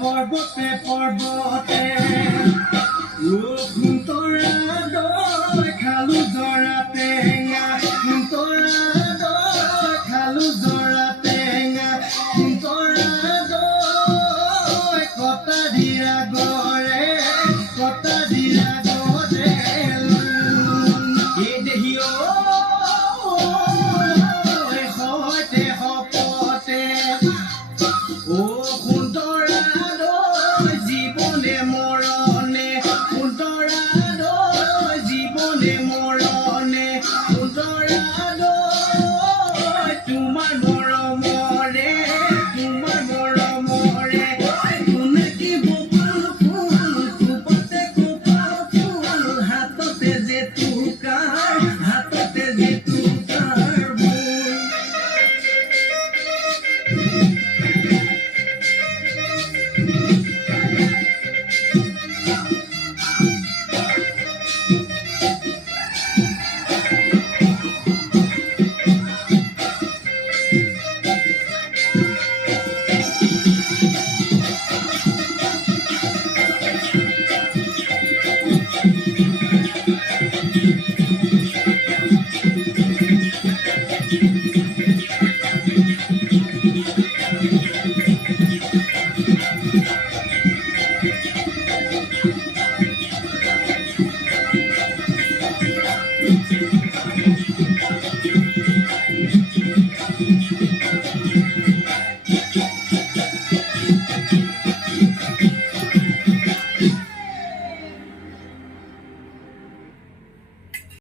পৰ্বতে পৰ্বতে তোৰা দয় খালু জৰা টেঙা তোৰা দয় খালু জৰা টেঙা তোৰা দয় কটা দিৰা গৰে এই দেহিও সহতে সপতে ও সুন্দৰা দয় জীৱনে মৰণে সুন্দৰা দয় জীৱনে মৰণে সুন্দৰা দয় তোমাৰ মৰমৰে কোনেকি বকুল ফুল কোপতে কোপল ফুল হাততে যে তুকাৰ ভুল